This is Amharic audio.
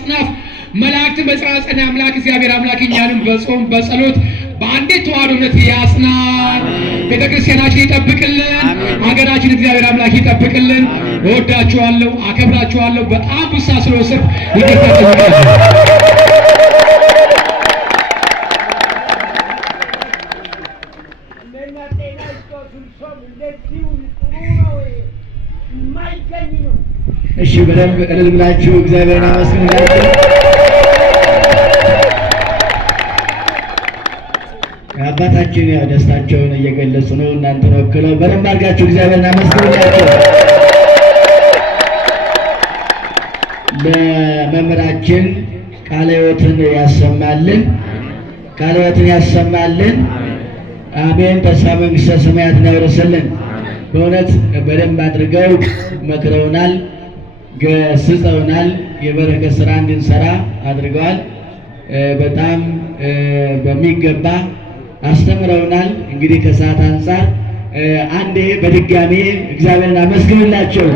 አጽናፍ መላእክትን በጽራጸነ አምላክ እግዚአብሔር አምላክ እኛንም በጾም በጸሎት በአንዲት ተዋሕዶ እምነት ያጽናን። ቤተክርስቲያናችን ይጠብቅልን። ሀገራችን እግዚአብሔር አምላክ ይጠብቅልን። እወዳችኋለሁ፣ አከብራችኋለሁ። በጣም ብሳ ስለወሰድኩ ይቅርታ ጠይቃለሁ። እሺ በደንብ እልል ብላችሁ እግዚአብሔርን አመስግኑላችሁ። አባታችን ያው ደስታቸውን እየገለጹ ነው። እናንተን ወክለው በደንብ አድርጋችሁ እግዚአብሔርን አመስግኑላችሁ። ለመምህራችን ቃለ ሕይወትን ያሰማልን፣ ቃለ ሕይወትን ያሰማልን። አሜን። ተስፋ መንግሥተ ሰማያትን ያውርስልን። በእውነት በደንብ አድርገው መክረውናል፣ ገስጸውናል። የበረከት ስራ እንድንሰራ አድርገዋል። በጣም በሚገባ አስተምረውናል። እንግዲህ ከሰዓት አንጻር አንዴ በድጋሜ እግዚአብሔርን አመስግኑላቸው።